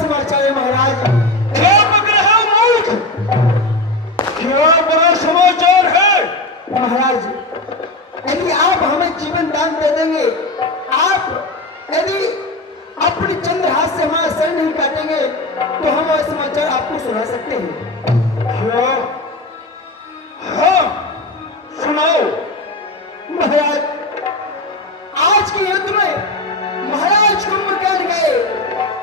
समाचार है महाराज? क्या बकरा है मूर्ख? क्या बड़ा समाचार है? महाराज, यदि आप हमें जीवन दान दे देंगे, आप यदि अपने चंद्रहास से हमारा सर नहीं काटेंगे, तो हम वह समाचार आपको सुना सकते हैं। क्या? हाँ, सुनाओ। महाराज, आज के युद्ध में महाराज कुंभकर्ण गए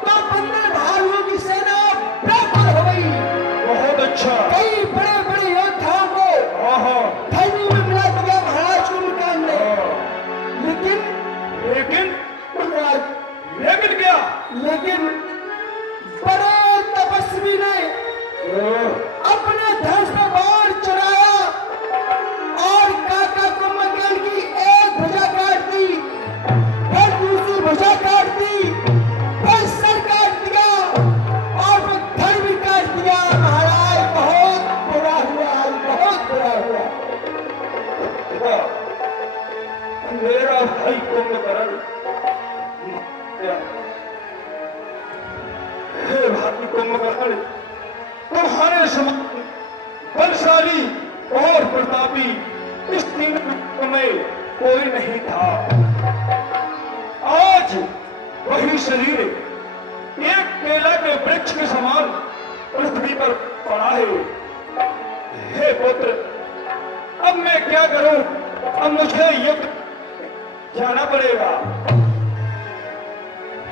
तो 15 भालुओं की सेना प्रबल हो गई। बहुत अच्छा। कई बड़े बड़े योद्धाओं को धरती में मिला दिया महाराज कुंभकर्ण ने। लेकिन महाराज, लेकिन क्या? लेकिन बड़े तपस्वी ने अपने धनुष पर बाण चढ़ाया और काका कुंभकर्ण की एक भुजा काट दी, फिर दूसरी भुजा काट दी, फिर सर काट दिया और फिर धड़ भी काट दिया। महाराज, बहुत बुरा हुआ, बहुत बुरा हुआ। मेरा भाई कुंभकर्ण, हे भाई कुंभकर्ण, तुम्हारे समान बलशाली और प्रतापी इस तीन लोक में कोई नहीं था। आज वही शरीर एक केला के वृक्ष के समान पृथ्वी पर पड़ा है। हे पुत्र, अब मैं क्या करूं? अब मुझे युद्ध जाना पड़ेगा।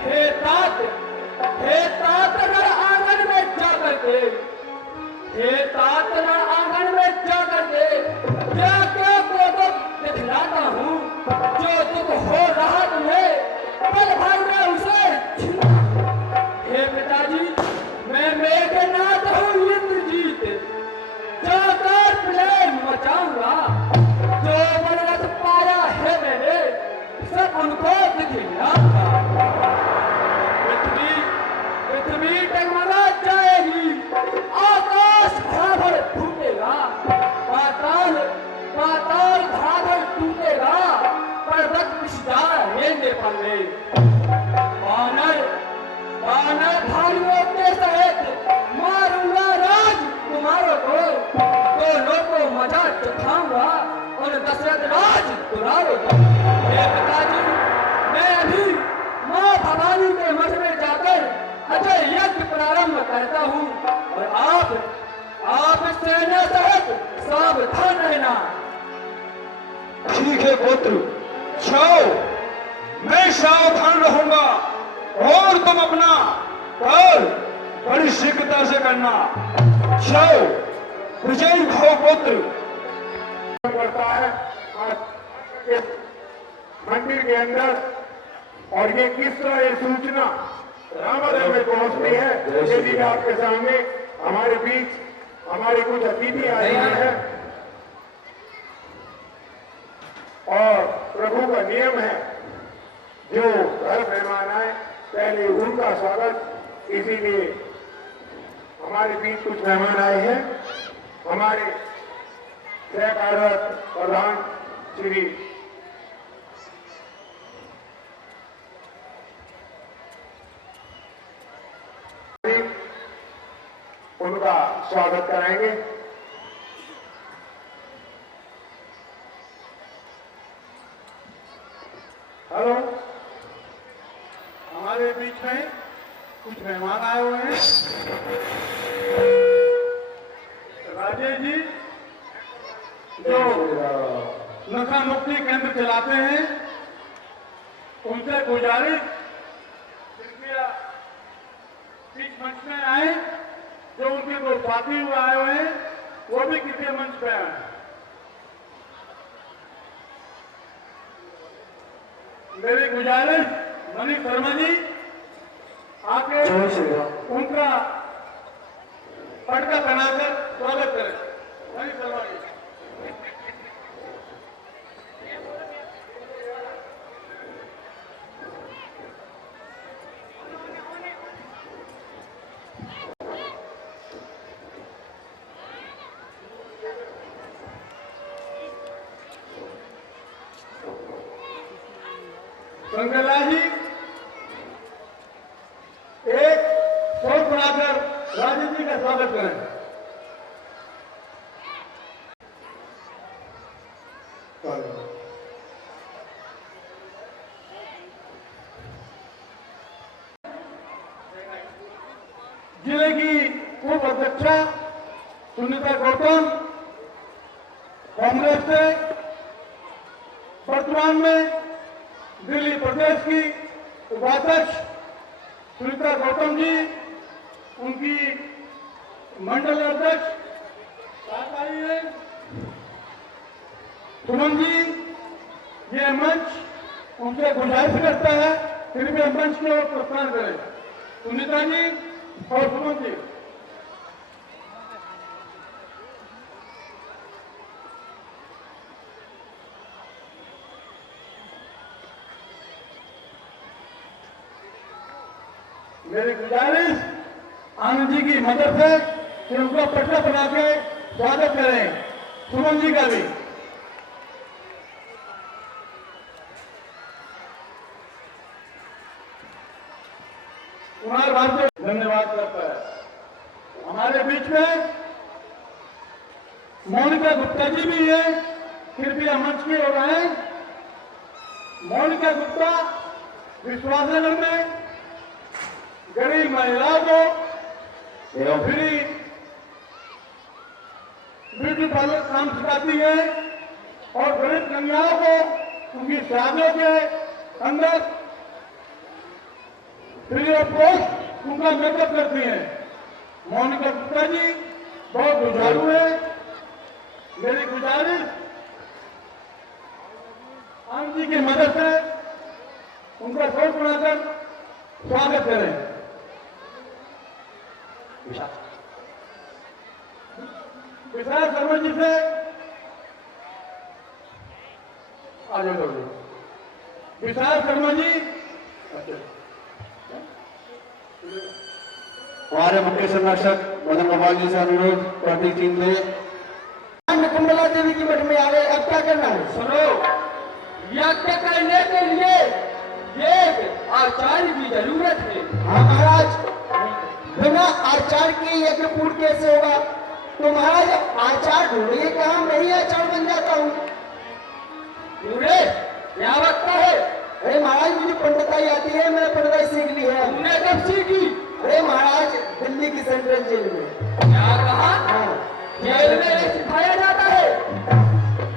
हे तात रण आंगन में जाकर के, हे तात रण आंगन में जाकर के क्या क्या को दिखलाता हूँ। जो दुख हो रहा तुम्हें, पल भर में उसे छीना। हे पिताजी, मैं मेघनाथ हूँ इंद्रजीत, जाकर प्रलय मचाऊंगा। जो बलरथ पाया है मैंने, सब उनको दिखलाऊंगा। पृथ्वी डगमगा जाएगी, आकाश भराभर फूटेगा, पाताल भराभर टूटेगा, पर्वत पिछड़ेंगे पल्ले। वानर भालुओं के सहित मारूंगा राज कुमारों को, दोनों को मजा चखाऊंगा उन दशरथ राज दुलारों को। हे पिताजी, मैं अभी माँ भवानी के मठ में जाकर अजय यज्ञ प्रारंभ करता हूँ और आप सेना सहित सावधान रहना। ठीक है पुत्र, जाओ, मैं सावधान रहूंगा और तुम अपना कार्य बड़ी शीघ्रता से करना। जाओ, विजयी भव पुत्र। पड़ता है आज इस मंदिर के अंदर, और ये किस तरह ये सूचना रामालय में पहुंचती है, ये भी आपके सामने हमारे बीच हमारे कुछ अतिथि आए हुए हैं। और प्रभु का नियम है, जो घर मेहमान आए पहले उनका स्वागत, इसीलिए हमारे बीच कुछ मेहमान आए हैं। हमारे सहकार्यरत प्रधान श्री उनका स्वागत कराएंगे। हेलो, हमारे बीच में कुछ मेहमान आए हुए हैं। राजेश जी, जो नशा मुक्ति केंद्र चलाते हैं, उनसे गुजारिश, कृपया बीच मंच में आए। जो उनके दो साथी हुए आए हुए हैं, वो भी कृपया मंच पे आए। मेरी गुजारिश, मनीष शर्मा जी आके उनका पटका पहनाकर स्वागत करें। मनीष शर्मा जी। शंकरलाल जी, एक से स्वागत करें। जिले की उप अध्यक्षा सुनीता गौतम, कांग्रेस से वर्तमान में दिल्ली प्रदेश की उपाध्यक्ष सुनीता गौतम जी, उनकी मंडल अध्यक्ष शाकाई है सुमन जी, ये मंच उनसे गुजारिश करता है कृपया मंच की ओर प्रस्थान करें। सुनीता जी और सुमन जी। मेरी गुजारिश आनंद जी की मदद से कि उनका पट्टा बना के स्वागत करें। सुमन जी का भी कुमार भारती धन्यवाद करता है। हमारे बीच में मोनिका गुप्ता जी भी है, कृपया मंच की ओर आए। मोनिका गुप्ता विश्वासनगर में गरीब महिलाओं को एवं फ्री ब्यूटी पार्लर काम सिखाती है और गरीब कन्याओं को उनकी शादियों के अंदर फ्री ऑफ कॉस्ट उनका मेकअप करती हैं। मोनिका गुप्ता जी बहुत जुझारू है। मेरी गुजारिश आनंद जी की मदद से उनका शोध बनाकर स्वागत करें। विशाल शर्मा जी से आ जाओ। विशाल शर्मा जी हमारे मुख्य संरक्षक मदन गोपाल जी से अनुरोध प्रतीक चिन्ह दे। कुंडला देवी की मठ में आ गए, अब क्या करना है? सुनो, यज्ञ करने के लिए एक आचार्य की जरूरत है। हाँ महाराज, बिना आचार के यज्ञ पूर्ण कैसे होगा? तो महाराज आचार ढूंढिए कि हम नहीं आचार बन जाता हूँ। ढूंढे क्या वक्त है? अरे महाराज मुझे पंडिताई आती है, मैंने पंडिताई सीख ली है। तुमने कब सीखी? अरे महाराज दिल्ली की सेंट्रल जेल में। क्या कहा? हाँ जेल में ये सिखाया जाता है?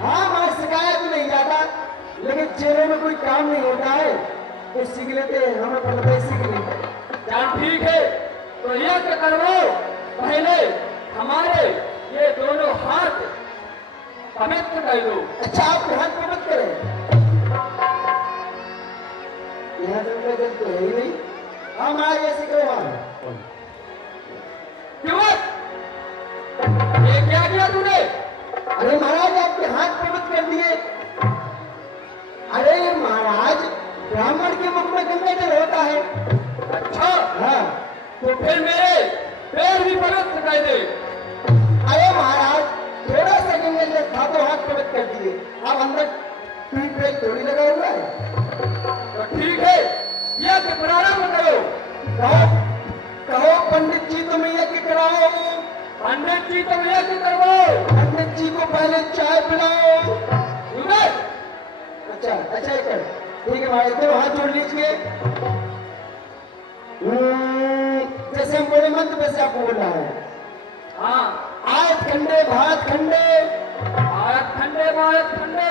हाँ महाराज सिखाया तो नहीं जाता, लेकिन जेलों में कोई काम नहीं होता है तो सीख लेते हैं, हमें पंडिताई सीख ली। चल ठीक है, तो यज्ञ करवाओ। पहले हमारे ये दोनों हाथ पवित्र कर दो। अच्छा आप ध्यान पे मत करें, यहाँ तो है ही नहीं। हाँ महाराज ऐसे करो। क्यों? ये क्या किया तूने? अरे महाराज आपके हाथ पवित्र कर दिए। अरे महाराज ब्राह्मण के मुख में गंगा जल होता है। अच्छा, हाँ तो फिर मेरे पैर भी पवित्र कर दे। अरे महाराज थोड़ा सा गंगा जल था तो हाथ पवित्र कर दिए, अब अंदर पीठ पे थोड़ी लगा हुआ है। तो ठीक है, यज्ञ प्रारंभ करो। कहो कहो पंडित जी तुम यज्ञ कराओ। पंडित जी तुम यज्ञ करवाओ। पंडित जी को पहले चाय पिलाओ। सुने? अच्छा अच्छा कर ठीक है महाराज, तो हाथ जोड़ लीजिए। जैसे हम बोले मंत्र वैसे आपको बोलना है। हाँ, आयत खंडे भारत खंडे, भारत खंडे भारत खंडे,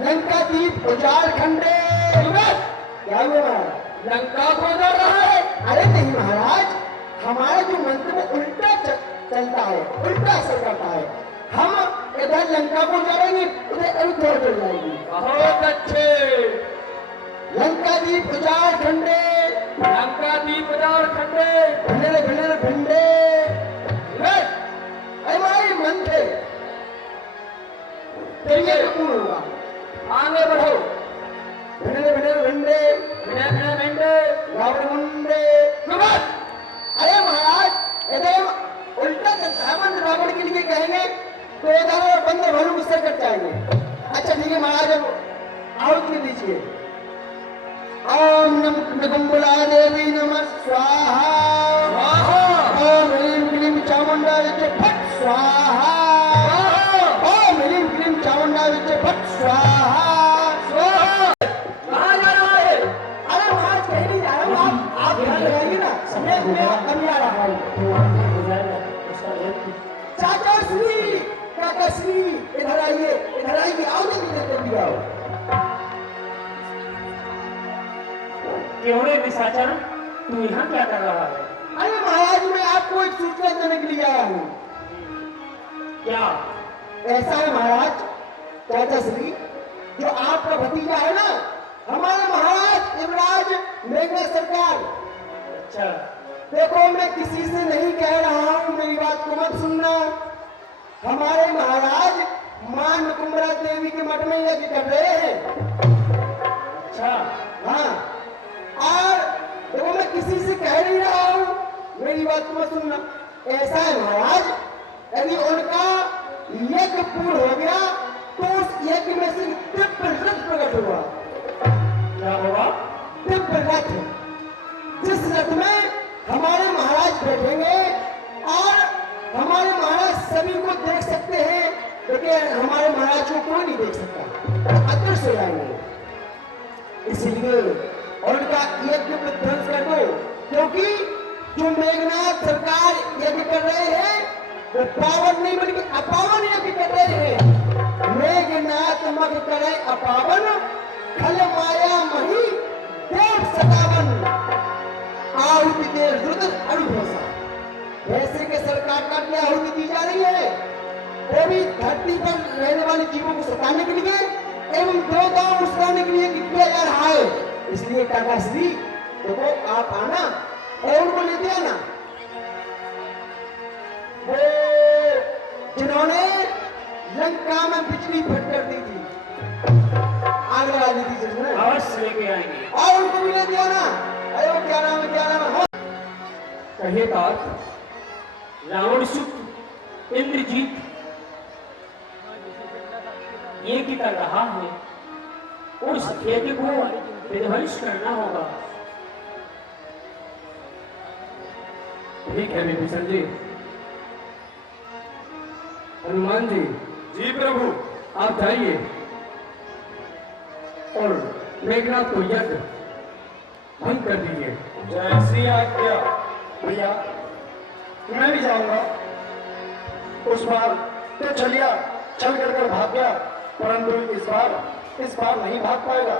लंका दीप उजाड़ खंडे। सुने? क्या हुआ महाराज? लंका को उजाड़ रहा है? अरे नहीं महाराज, हमारा जो मंत्र वो उल्टा चलता है, उल्टा असर करता है। हम इधर लंका को उजाड़ेंगे, उधर अयोध्या चल जाएगी। बहुत अच्छे। लंका दीप उजाड़ खंडे, लंका दीप उजाड़ खंडे। भिंडे भिंडे भिंडे। सुने? अरे हमारे मंत्र है, तो ये पूर्ण होगा। आगे बढ़ो। भिंडे भिंडे भिंडे, भिड़े भिड़े भिंडे, रावण मुंडे। सुने? अरे महाराज इधर उल्टा चलता है मंत्र, रावण के लिए कहेंगे तो इधर बंदर भालू गुस्से कट जाएंगे। अच्छा ठीक है महाराज, अब आहुति दीजिए। ओम नमः नकुंबला देवी नमः स्वाहा। स्वाहा। ओम ह्रीं क्लीं चामुंडा स्वाहा ओम ह्रीं क्लीं चामुंडा विद्ये फट स्वाहा। कहाँ जा रहा है? अरे महाराज कहीं नहीं जा रहा हूँ, आप ध्यान लगाइए ना, समय में कमी आ रहा हूँ। चाचा श्री काका श्री इधर आइए, इधर आइए, आओ जल्दी आओ। क्यों रे निशाचर, तू यहाँ क्या कर रहा है? अरे महाराज मैं आपको एक सूचना देने के लिए आया हूँ। क्या? ऐसा है महाराज, चाचा श्री, जो आपका भतीजा है ना, हमारे महाराज युवराज मेघनाथ सरकार। अच्छा, देखो मैं किसी से नहीं कह रहा हूँ, मेरी बात को मत सुनना। हमारे महाराज मां नकुम्बरा देवी के मठ में यज्ञ कर रहे हैं। अच्छा, हाँ, और देखो मैं किसी से कह नहीं रहा हूँ, मेरी बात को मत सुनना। ऐसा है महाराज, यदि उनका यज्ञ पूर्ण हो गया तो उस यज्ञ में से दिव्य रथ प्रकट हुआ। क्या होगा? दिव्य रथ, जिस रथ में हमारे महाराज बैठेंगे और हमारे महाराज सभी को देख सकते हैं, लेकिन हमारे महाराज को कोई नहीं देख सकता, अदृश्य हो जाएंगे। इसलिए उनका यज्ञ विध्वंस कर दो, क्योंकि जो मेघनाथ सरकार यज्ञ कर रहे हैं वो पावन नहीं बल्कि अपावन यज्ञ कर रहे हैं। मेघनाथ मग करे अपावन, खल माया मही देव सदावन, आहुति दे रुद्र अनुभूषा। वैसे के सरकार का क्या आहुति दी जा रही है, वो भी धरती पर रहने वाले जीवों को सताने के लिए एवं देवताओं को सताने के लिए किया जा रहा है। इसलिए काका श्री देखो आप आना और उनको लेते आना, वो जिन्होंने लंका में बिजली फट कर दी थी, आग लगा दी थी जिसने, अवश्य लेके आएंगे। और उनको भी लेते आना। अरे वो क्या नाम है, क्या नाम है? कहिए तात, रावण सुत इंद्रजीत ये की कर रहा है, उस यज्ञ को विध्वंस करना होगा। ठीक है विभीषण जी। हनुमान जी, जी प्रभु। आप जाइए और मेघनाथ को यज्ञ भंग कर दीजिए। जैसी आज्ञा भैया, मैं भी जाऊंगा। उस बार तो चलिया चल कर भाग गया, परंतु इस बार नहीं भाग पाएगा।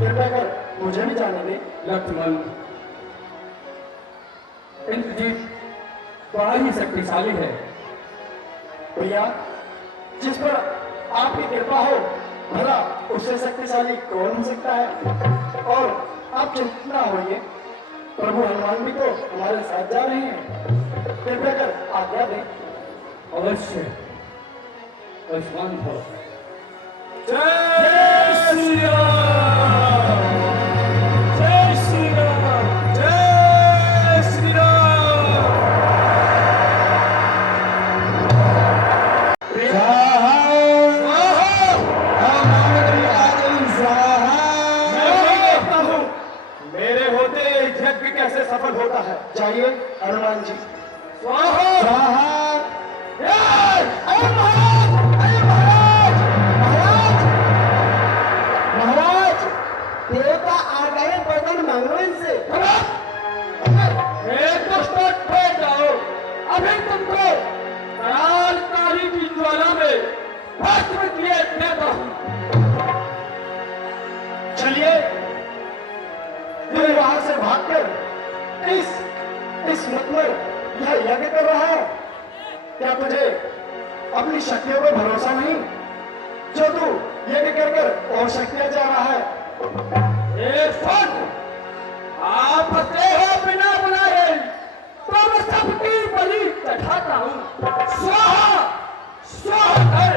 कृपया कर मुझे भी जाने दे। लक्ष्मण, इंद्रजीत बड़ा ही शक्तिशाली है। भैया, जिस पर आपकी कृपा हो, भला उससे शक्तिशाली कौन हो सकता है। और आप चिंतित ना होइए, प्रभु हनुमान भी तो हमारे साथ जा रहे हैं। कृपया कर आज्ञा दें। अवश्य, आयुष्मान भव। जय श्री राम, जय श्री राम, जय श्री राम। मेरे होते यज्ञ कैसे सफल होता है? जाइए हनुमान जी। महाराज देवता आ गए, बर्तन मांगो इनसे। अभी तुमको करालकारी की ज्वाला में भस्म किए देता हूं। चलिए, ये वहां से भागकर इस मतलब यह यज्ञ कर रहा है। क्या तुझे अपनी शक्तियों पर भरोसा नहीं, जो तू यज्ञ कर और शक्तियां जा रहा है? आप हो बिना बुलाए तो मैं सबकी बलि चढ़ाता हूं। स्वाहा स्वाहा कर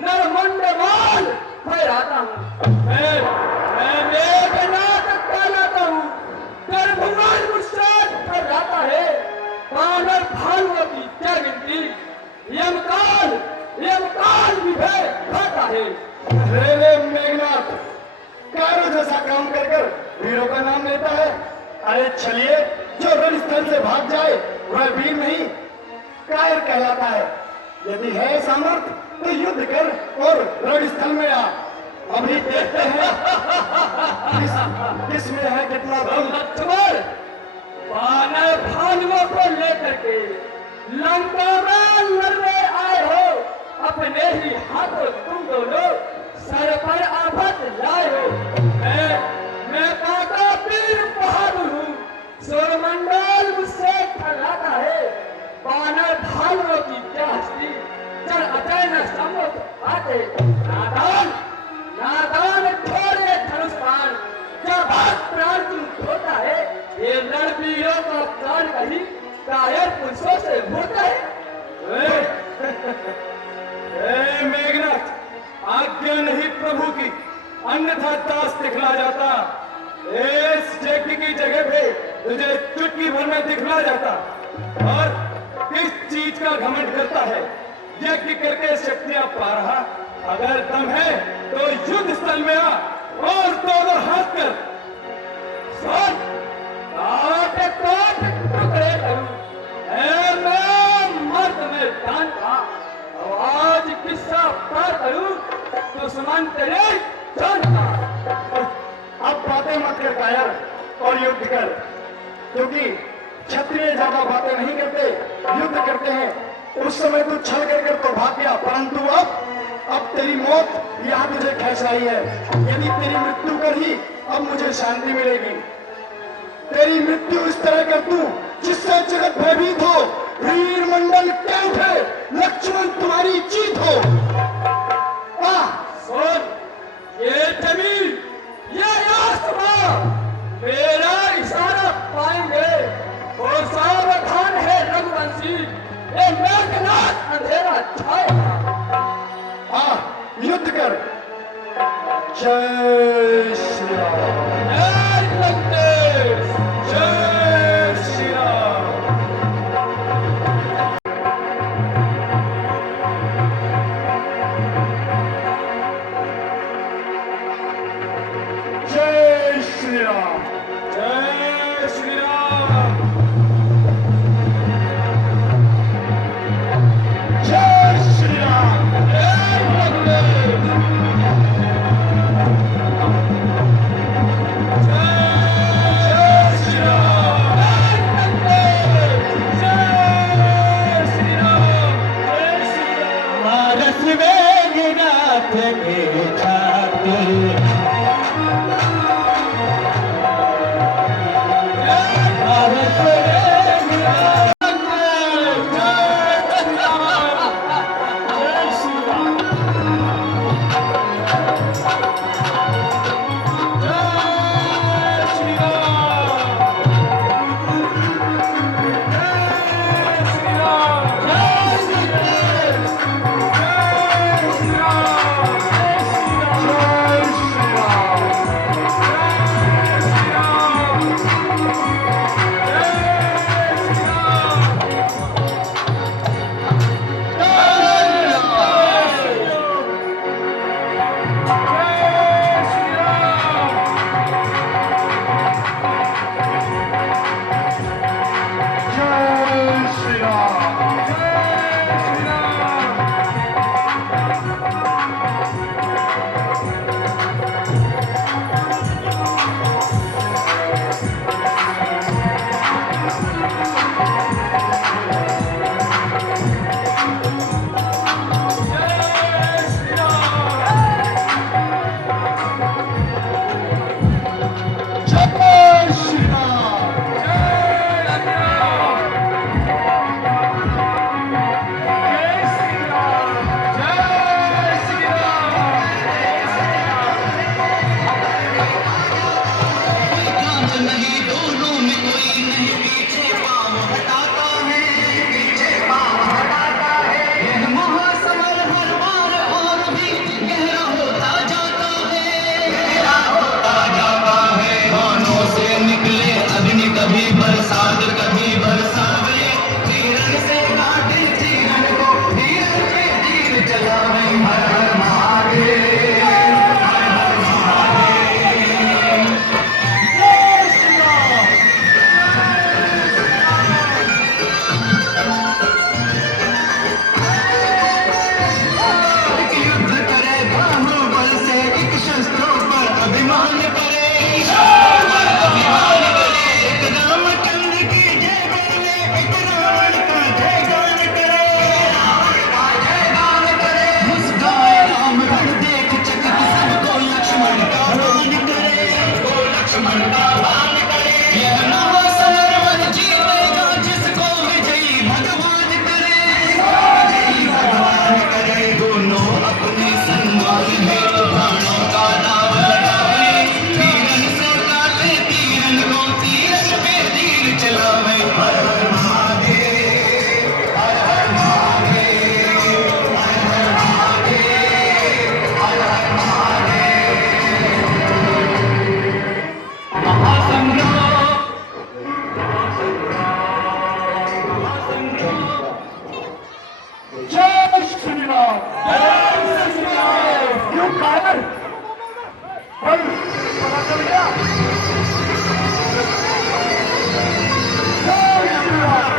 नरमुंडमाल फहराता हूं। मैं मेघनाथ कहलाता हूं। गर्भवान मुझसे फहराता है। कानर भानुवती क्या गिनती, यमकाल विभय खाता है। रे मेघनाथ, कारो जैसा काम कर वीरों का नाम लेता है। अरे चलिए, जो रणस्थल से भाग जाए वह वीर नहीं, कायर कहलाता है। यदि है सामर्थ्य तो युद्ध कर और रणस्थल में आ। अभी देखते हैं किसमें है कितना दम। लक्ष्मण, वानर भालुओं को लेकर के लंका में लड़ने आए हो। अपने ही हाथों तुम दोनों सर पर आफत लाए हो। मैं काका वीर बहादुर हूँ। सौरमंडल मुझसे ठहराता है। वानर भालुओं की क्या हस्ती, चल अजय न सम्मुख आते। नादान नादान छोड़े धनुष्मान, क्या बात प्राण तुम होता है। ये लड़बियों का प्राण कहीं कायर पुरुषों से होता है। मेघनाथ, आज्ञा नहीं प्रभु की, अन्यथा दास दिखला जाता। इस यज्ञ की जगह पे तुझे चुटकी भर में दिखला जाता। और किस चीज का घमंड करता है, यज्ञ करके शक्तियां पा रहा। अगर दम है तो युद्ध स्थल में आ और दोनों हाथ कर। सुन, काट काट टुकड़े करूं। मैं मर्द में जान था, आज किस्सा पार करूं दुश्मन तेरे जान का। अब बातें मत कर कायर और युद्ध कर, क्योंकि क्षत्रिय ज्यादा बातें नहीं करते, युद्ध करते हैं। उस समय तू छल कर तो भाग गया, परंतु अब तेरी मौत यहाँ तुझे खेच रही है। यदि तेरी मृत्यु कर ही अब मुझे शांति मिलेगी। तेरी मृत्यु इस तरह कर दूं जिससे जगत भयभीत हो, वीर मंडल क्या उठे, लक्ष्मण तुम्हारी जीत हो। सुन, ये जमीन, ये आसमान मेरा इशारा पाएंगे। और सावधान है रघुवंशी, ये मेघनाथ अंधेरा छाएगा। युद्ध कर। जय श्री राम। जय लंकेश। जय श्री राम। जय श्री राम। क्यों कारण भाई पता चल गया। जय श्री राम।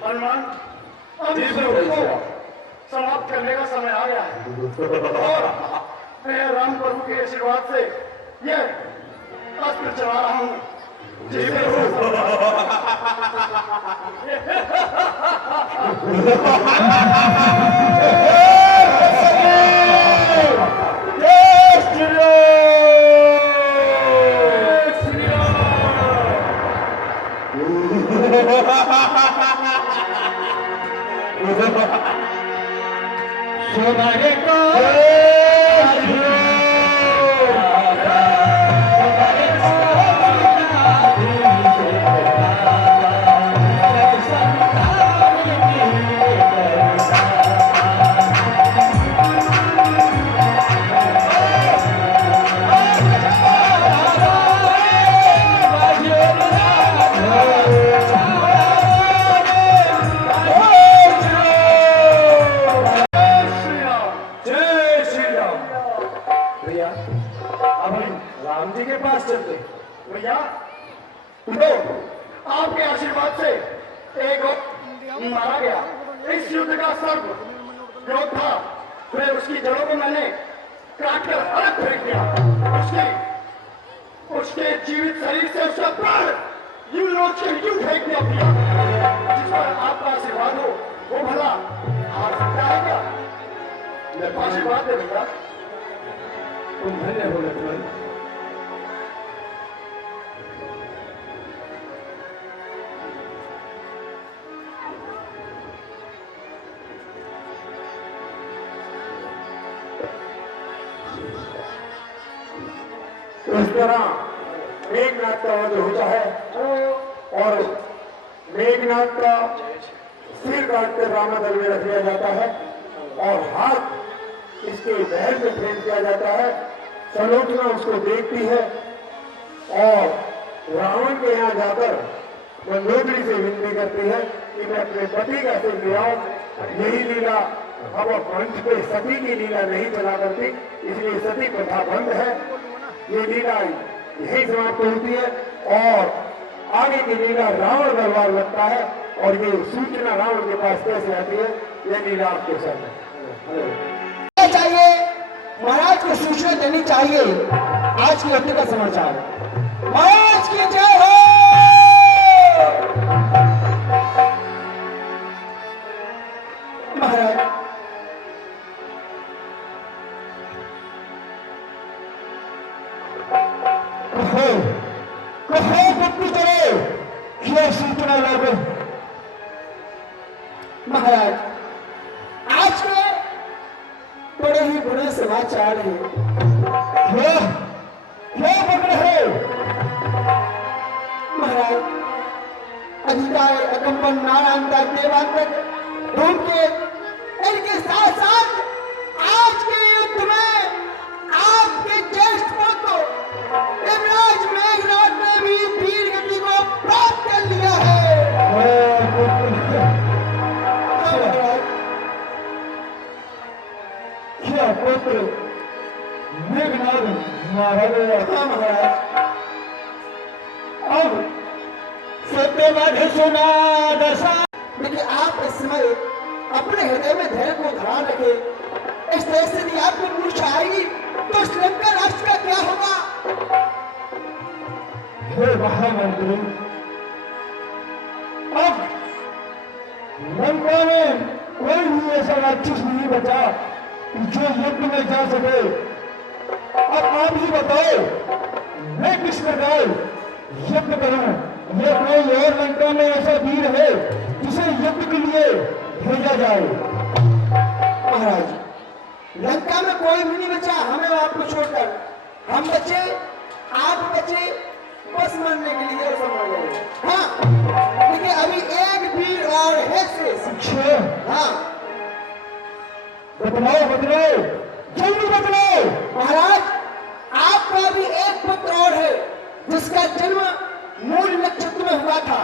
हनुमान अब इस युद्ध को समाप्त करने का समय आ गया है और मैं राम प्रभु के आशीर्वाद से यह अस्त्र चला रहा हूँ सोनारे को राम जी के पास चलते भैया तो आपके आशीर्वाद से एक और मारा गया। इस युद्ध का सर्व योद्धा फिर उसकी जड़ों को मैंने काटकर अलग फेंक दिया। उसके जीवित शरीर से उसका प्राण यूं नोच कर यूं फेंक दिया भैया। जिस पर आपका आशीर्वाद हो वो भला हार सकता है क्या? मेरे को आशीर्वाद दे भैया। तुम धन्य हो लक्ष्मण। इस तरह मेघनाथ का वध होता है और मेघनाथ का सिर काटकर रामादल में रख दिया जाता है और हाथ इसके महल में फेंक दिया जाता है। सलोचना उसको देखती है और रावण के यहाँ जाकर मंदोदरी से विनती करती है कि मैं अपने पति का सिर ले आऊं। यही लीला अब मंच पे सती की लीला नहीं चला करती, इसलिए सती प्रथा बंद है। ये लीला यही समाप्त होती है और आगे की लीला रावण दरबार लगता है और ये सूचना रावण के पास कैसे आती है ये लीला आपके सामने। चाहिए महाराज को सूचना देनी चाहिए आज की घटना का समाचार। महाराज की जय हो। महाराज कहो गुप्त चले यह सूचना लागू। महाराज आज के बड़े ही बुरे समाचार हैं। क्या बन रहे महाराज? अधिकारी अकम्बन नारायण तक देवांतक ढूंढ के इनके साथ साथ आज के युद्ध में आपके ज्येष्ठ पुत्र यमराज मेघनाथ ने भी वीर गति को प्राप्त कर लिया है। क्या पुत्र मेघनाथ मारा गया? हाँ महाराज। अब सत्यवाद सुना दशा। लेकिन आप इस समय अपने हृदय में धैर्य को धारण रखें। इस तरह से यदि आपको मूर्छा आएगी तो श्रीलंका राष्ट्र का क्या होगा? हे महामंत्री, अब लंका में कोई भी ऐसा राक्षस नहीं बचा जो युद्ध में जा सके। अब आप ही बताओ मैं किस प्रकार युद्ध करूं? ये कोई और लंका में ऐसा वीर है जिसे युद्ध के लिए भेजा जाए? महाराज लंका में कोई भी नहीं बचा हमें आपको छोड़कर। हम बचे, आप बचे, बस मरने के लिए समझ गए। हाँ लेकिन अभी एक वीर और है शेष। हाँ बतलाओ बतलाओ, जल्दी बतलाओ। महाराज आपका भी एक पुत्र और है जिसका जन्म मूल नक्षत्र में हुआ था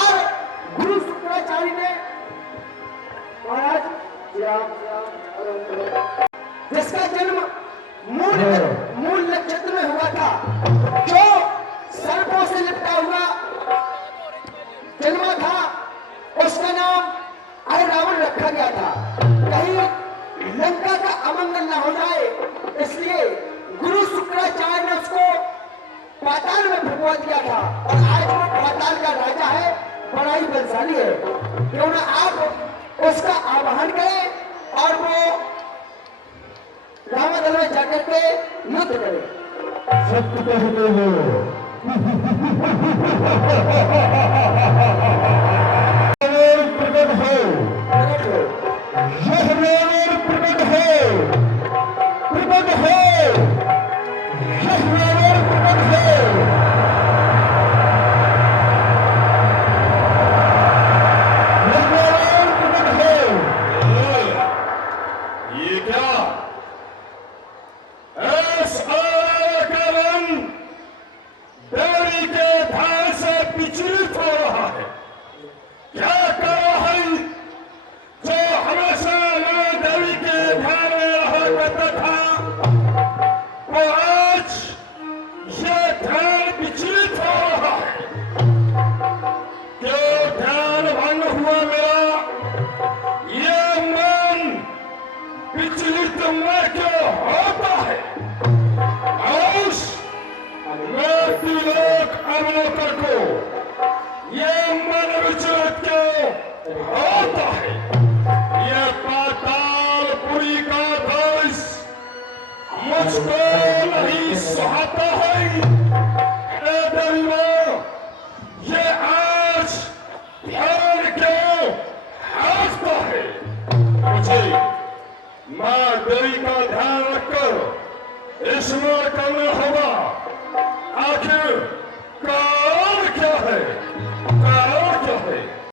और गुरु शुक्राचार्य ने महाराज जिसका जन्म मूल नक्षत्र में हुआ था, जो सर्पों से लिपटा हुआ जन्मा था, उसका नाम रावण रखा गया था। कहीं लंका का अमंगल न हो जाए इसलिए गुरु शुक्राचार्य ने उसको पाताल में भुगवा दिया था और आज वो पाताल का राजा है, बड़ा ही बलशाली है। क्यों ना आप उसका आवाहन करें और वो रामदल में जाकर के युद्ध करें। सत्य कहते हो। प्रकट हो, यह रावण प्रकट हो, प्रकट हो, यह रावण प्रकट हो। ये क्या देवी के ध्यान से विचलित हो रहा है? क्या कर रहा है जो हमेशा मां देवी के ध्यान में रहा करता था, वो आज ये ध्यान विचलित हो रहा है। क्यों ध्यान भंग हुआ मेरा? ये मन विचलित मैं क्यों होता है? मैं त्रिलोक अवलोकर को ये मन विचलित क्यों होता है? ये पातालपुरी का देश मुझको नहीं सुहाता है। हे देवी मां, ये आज ध्यान क्यों हारता है? मुझे मां देवी का ध्यान रखकर स्मरण करना होगा